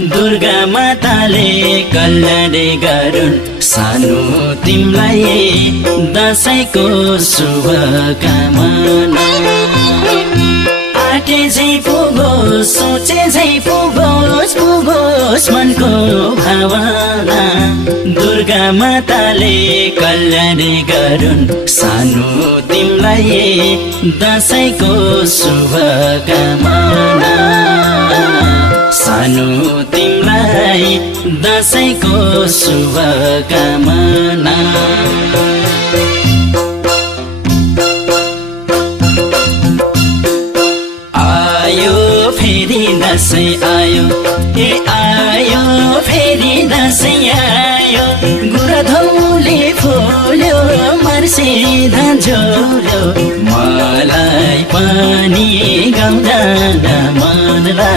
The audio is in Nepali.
दुर्गा माताले कल्याण गरून् सानो तिमलाई दशैंको शुभकामना आटे झै पुगोस् सोचे झै पुगोस् मनको भावना दुर्गा माताले कल्याण गरून् सानो तिमलाई दशैंको शुभकामना सानो तिमलाई दशैंको शुभकामना आयो फेरि दशैं आयो आयो फेरि दशैं आयो गुराधौले फुल्यो मर्सिदा झोल्यो मलाई पनि गाउँ जान मन लाग्यो।